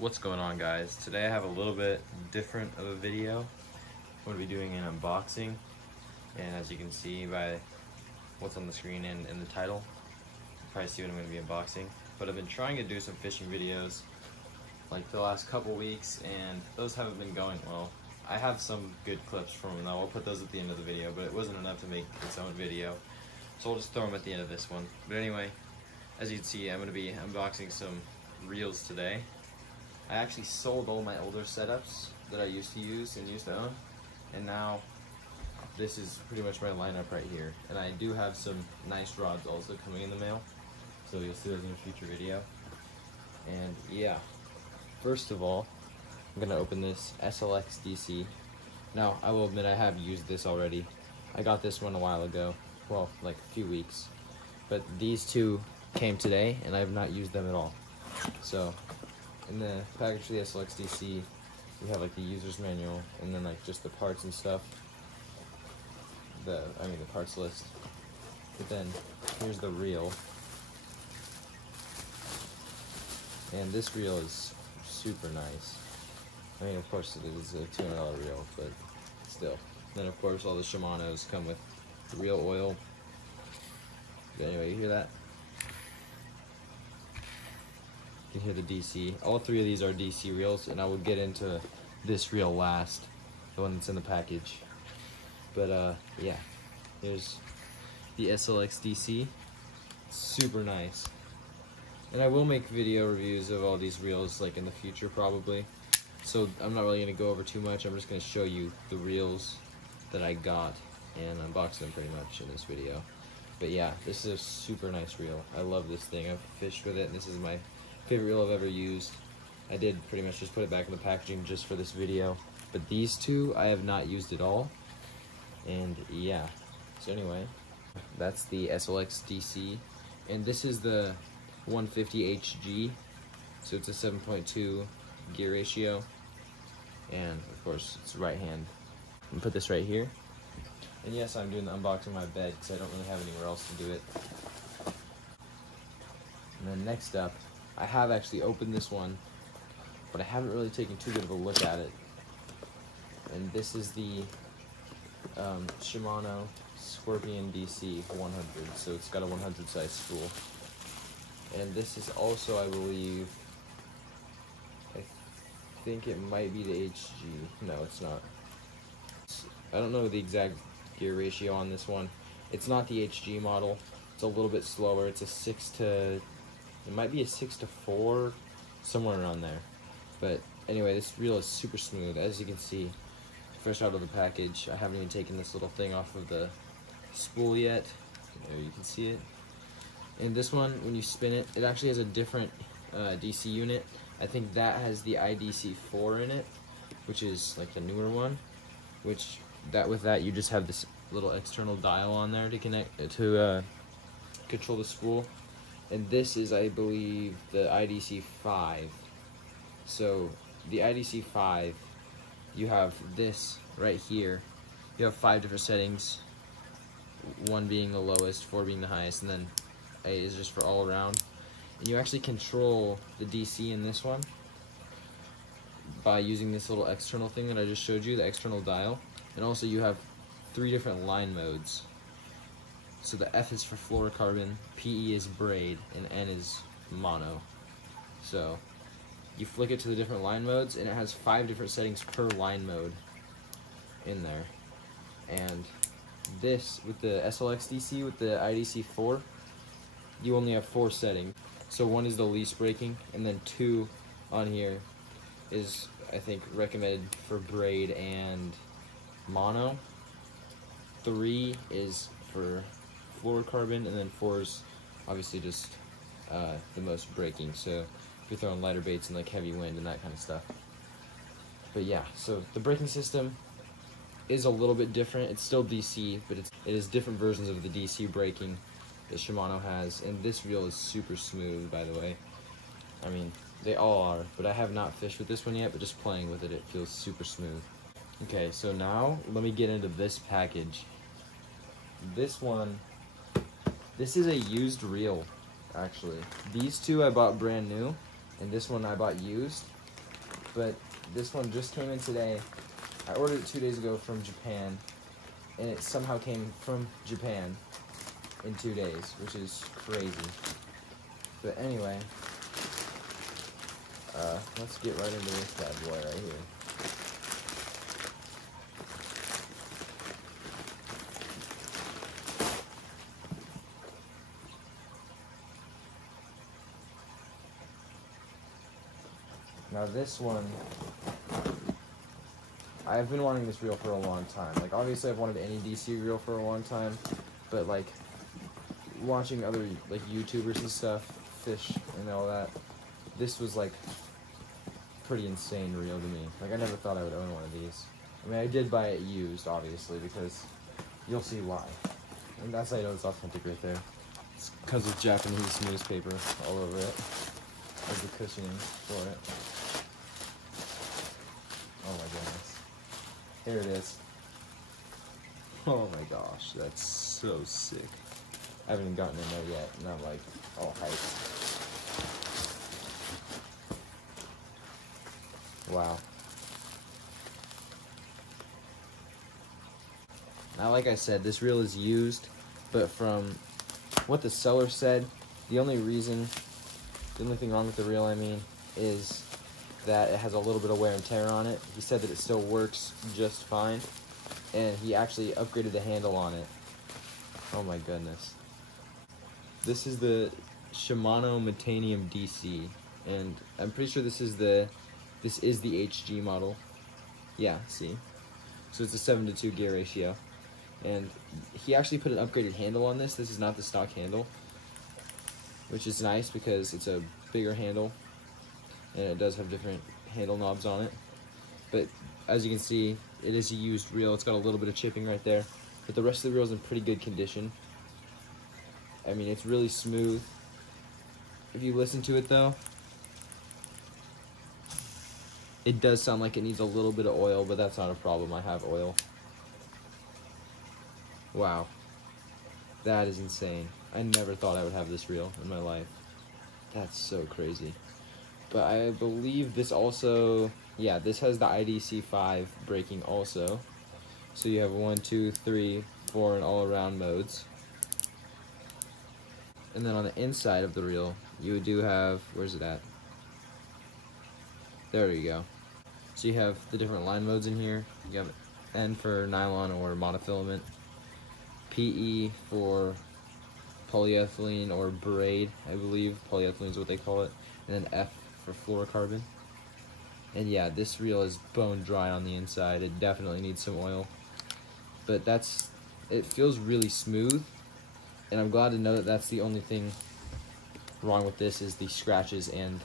What's going on, guys? Today I have a little bit different of a video. I'm going to be doing an unboxing, and as you can see by what's on the screen and in the title, you probably see what I'm going to be unboxing. But I've been trying to do some fishing videos like the last couple weeks, and those haven't been going well. I have some good clips from them, I'll put those at the end of the video, but it wasn't enough to make its own video, so I'll just throw them at the end of this one. But anyway, as you can see, I'm going to be unboxing some reels today. I actually sold all my older setups that I used to use and used to own, and now this is pretty much my lineup right here. And I do have some nice rods also coming in the mail, so you'll see those in a future video. And yeah, first of all, I'm gonna open this SLX DC. Now, I will admit I have used this already. I got this one a while ago, well, like a few weeks, but these two came today and I have not used them at all. So in the package for the SLX DC, we have like the user's manual and then like just the parts and stuff. The parts list. But then here's the reel. And this reel is super nice. I mean, of course it is a $200 reel, but still. Then of course all the Shimanos come with the reel oil. But anyway, you hear that? You can hear the DC. All three of these are DC reels, and I will get into this reel last, the one that's in the package. But yeah, here's the SLX DC. Super nice. And I will make video reviews of all these reels like in the future probably. So I'm not really going to go over too much. I'm just going to show you the reels that I got and unbox them pretty much in this video. But yeah, this is a super nice reel. I love this thing. I've fished with it, and this is my favorite reel I've ever used. I did pretty much just put it back in the packaging just for this video. But these two I have not used at all. And yeah, so anyway, that's the SLX DC. And this is the 150 HG. So it's a 7.2 gear ratio. And of course, it's right hand. I'm gonna put this right here. And yes, I'm doing the unboxing of my bed because I don't really have anywhere else to do it. And then next up, I have actually opened this one, but I haven't really taken too good of a look at it. And this is the Shimano Scorpion DC 100, so it's got a 100 size spool. And this is also, I believe, I think it might be the HG. No, it's not. I don't know the exact gear ratio on this one. It's not the HG model. It's a little bit slower. It's a it might be a 6-4, somewhere around there. But anyway, this reel is super smooth, as you can see. Fresh out of the package. I haven't even taken this little thing off of the spool yet. There you can see it. And this one, when you spin it, it actually has a different DC unit. I think that has the IDC4 in it, which is like the newer one. Which with that you just have this little external dial on there to connect to control the spool. And this is, I believe, the IDC5. So the IDC5, you have this right here. You have 5 different settings, 1 being the lowest, 4 being the highest, and then A is just for all around. And you actually control the DC in this one by using this little external thing that I just showed you, the external dial. And also you have 3 different line modes. So the F is for fluorocarbon, PE is braid, and N is mono. So you flick it to the different line modes, and it has 5 different settings per line mode in there. And this, with the SLX DC, with the IDC4, you only have 4 settings. So 1 is the least braking, and then 2 on here is, I think, recommended for braid and mono. 3 is for fluorocarbon, and then 4 is obviously just the most braking, so if you're throwing lighter baits and like heavy wind and that kind of stuff. But yeah, so the braking system is a little bit different. It's still DC, but it is different versions of the DC braking that Shimano has, and this reel is super smooth, by the way. I mean, they all are, but I have not fished with this one yet, but just playing with it, it feels super smooth. Okay, so now let me get into this package. This one, this is a used reel, actually. These two I bought brand new, and this one I bought used. but this one just came in today. I ordered it 2 days ago from Japan, and it somehow came from Japan in 2 days, which is crazy. But anyway, let's get right into this bad boy right here. Now this one, I've been wanting this reel for a long time. Like, obviously I've wanted any DC reel for a long time, but like, watching other like YouTubers and stuff fish and all that, this was like pretty insane reel to me. Like, I never thought I would own one of these. I mean, I did buy it used, obviously, because you'll see why. And that's how you know it's authentic right there. It's because of Japanese newspaper all over it as the cushioning for it. Oh my goodness. Here it is. Oh my gosh, that's so sick. I haven't even gotten in there yet, and I'm like, all hyped. Wow. Now, like I said, this reel is used, but from what the seller said, the only thing wrong with the reel, I mean, is that it has a little bit of wear and tear on it. He said that it still works just fine, and he actually upgraded the handle on it. Oh my goodness. This is the Shimano metanium DC, and I'm pretty sure this is the HG model. Yeah, see? So it's a 7:2 gear ratio. And he actually put an upgraded handle on this. This is not the stock handle, which is nice because it's a bigger handle, and it does have different handle knobs on it. But as you can see, it is a used reel. It's got a little bit of chipping right there, but the rest of the reel is in pretty good condition. I mean, it's really smooth. If you listen to it though, it does sound like it needs a little bit of oil, but that's not a problem. I have oil. Wow, that is insane. I never thought I would have this reel in my life. That's so crazy. But I believe this also, yeah, this has the IDC5 braking also. So you have 1, 2, 3, 4 and all around modes. And then on the inside of the reel, you do have, where's it at? There you go. So you have the different line modes in here. You have N for nylon or monofilament, PE for polyethylene or braid, I believe. Polyethylene is what they call it. And then F for fluorocarbon. And yeah, this reel is bone dry on the inside. It definitely needs some oil. But it feels really smooth. And I'm glad to know that that's the only thing wrong with this is the scratches and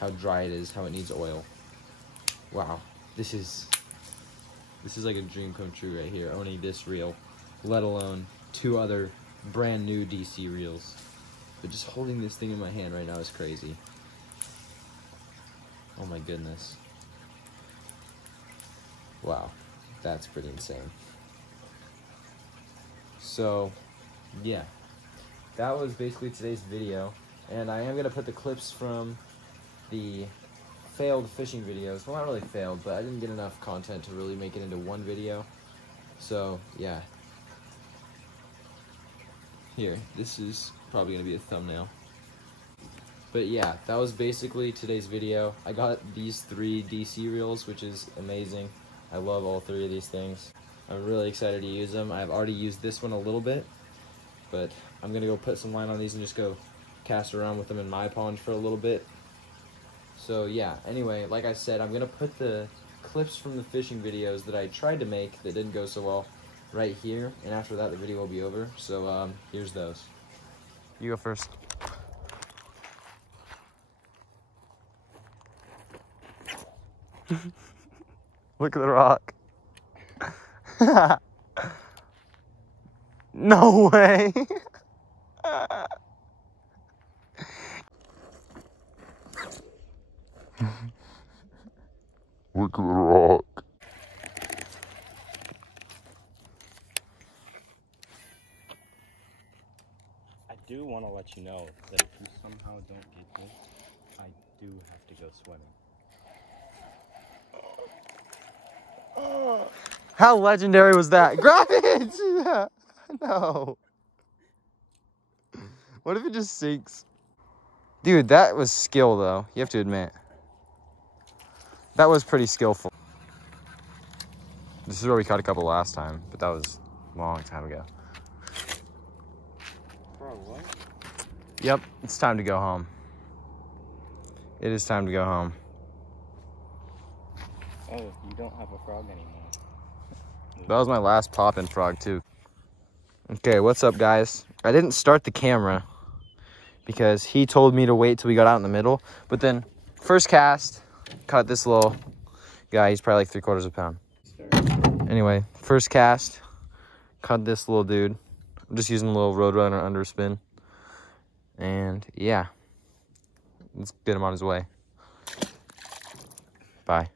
how dry it is, how it needs oil. Wow, this is like a dream come true right here, owning this reel, let alone 2 other brand new DC reels. But just holding this thing in my hand right now is crazy. Oh my goodness. Wow, that's pretty insane. So, yeah, that was basically today's video, and I am going to put the clips from the failed fishing videos. Well, not really failed, but I didn't get enough content to really make it into one video. So, yeah. Here, this is probably going to be a thumbnail. But yeah, that was basically today's video. I got these 3 DC reels, which is amazing. I love all 3 of these things. I'm really excited to use them. I've already used this one a little bit, but I'm going to go put some line on these and just go cast around with them in my pond for a little bit. So yeah, anyway, like I said, I'm going to put the clips from the fishing videos that I tried to make that didn't go so well right here, and after that the video will be over. So here's those. You go first. Look at the rock. No way. Look at the rock. I do want to let you know that if you somehow don't get this, I do have to go swimming. How legendary was that? Grab it! No. What if it just sinks? Dude, that was skill, though. You have to admit. That was pretty skillful. This is where we caught a couple last time, but that was a long time ago. Bro, what? Yep, it's time to go home. It is time to go home. Oh, you don't have a frog anymore. That was my last poppin' frog, too. Okay, what's up, guys? I didn't start the camera because he told me to wait till we got out in the middle. But then, first cast, caught this little guy. He's probably like 3/4 pound. Anyway, first cast, caught this little dude. I'm just using a little Roadrunner underspin. And yeah, let's get him on his way. Bye.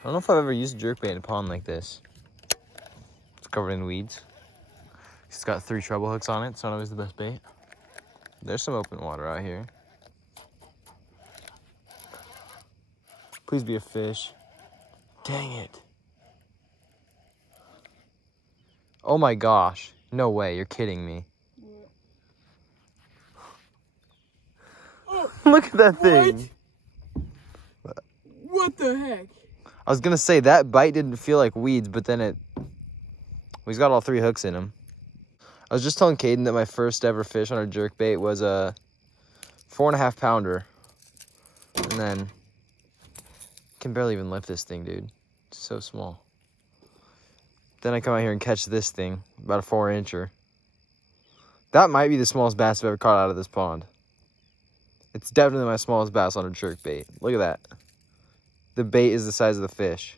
I don't know if I've ever used a jerkbait in a pond like this. It's covered in weeds. It's got 3 treble hooks on it. It's not always the best bait. There's some open water out here. Please be a fish. Dang it. Oh my gosh. No way. You're kidding me. Look at that thing. What the heck? I was going to say that bite didn't feel like weeds, but then he's got all 3 hooks in him. I was just telling Caden that my first ever fish on a jerkbait was a 4.5 pounder. And then I can barely even lift this thing, dude. It's so small. Then I come out here and catch this thing, about a 4-incher. That might be the smallest bass I've ever caught out of this pond. It's definitely my smallest bass on a jerkbait. Look at that. The bait is the size of the fish.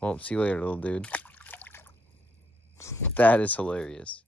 Well, see you later, little dude. That is hilarious.